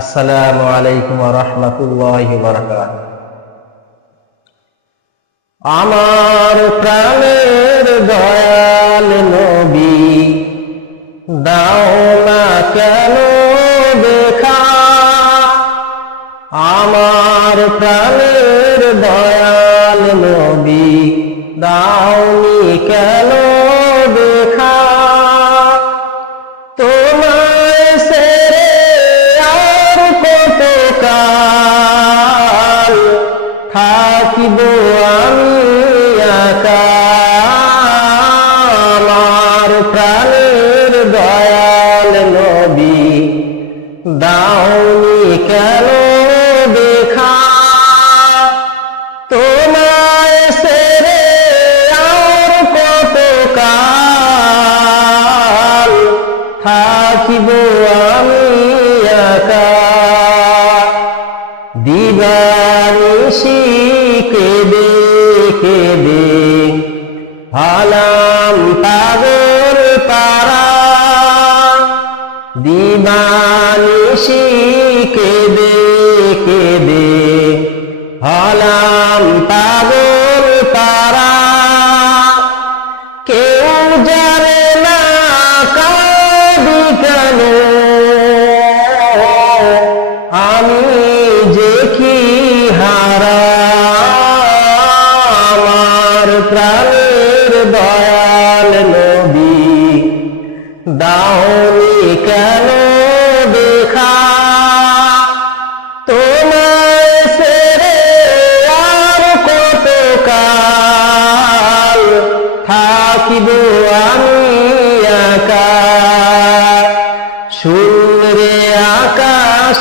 আসসালামু আলাইকুম রহমতুল্লাহ বরকাত আমার প্রাণের দয়াল নবী, দাও না কেন দেখা? আমার প্রাণের দয়াল নবী, দাওনি কেন দেখা? থাকিব আমি আমার প্রাণের দয়াল নবী। কেন দেখা? থাকিব আমি একা দিবানিশি কেঁদে কেঁদে হালাম পাগল পারা দিবানিশি কেঁদে কেঁদে হলাম পাগল পারা কেউ জানে না কাঁদি কেন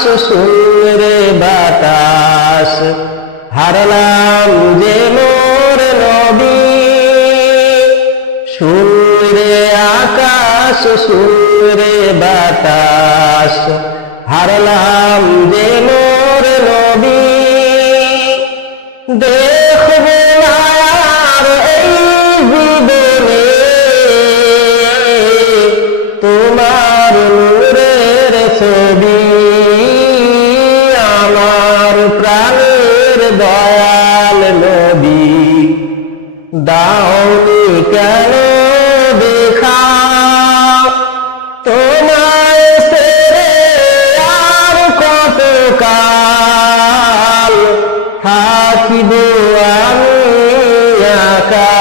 শ্বাস বাতাস, হারলাম যে মোর নবী। শূন্যরে আকাশ শূন্যরে বাতাস, হারলাম যে মোর নবী। দেখব আর এই তোমার নূরের ছবি। জানো দেখা। তোমায় সেরে আর কত কাল থাকিব আমি একা?